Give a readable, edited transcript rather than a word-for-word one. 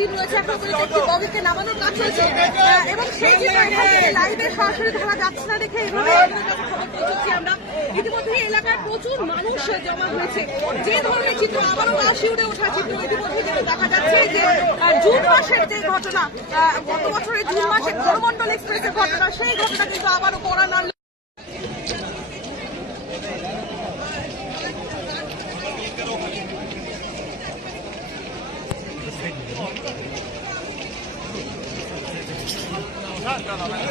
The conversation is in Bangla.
টিম রয়েছে, এখন পর্যন্ত একটি বগিকে নামানোর কাজ চলছে এবং সেই লাইভে সরাসরি ধরা যাচ্ছে না দেখে এইভাবে খবর পৌঁছচ্ছি আমরা। ইতিমধ্যেই এলাকার প্রচুর মানুষ জমা হয়েছে। যে ধরনের চিত্র আবারও শিউরে ওঠা চিত্র ইতিমধ্যেই যেটা দেখা যাচ্ছে যে জুন মাসের যে ঘটনা, গত বছরের জুন মাসে করমণ্ডল এক্সপ্রেসের ঘটনা, সেই ঘটনা কিন্তু আবারও কড়া নাড়ল। No.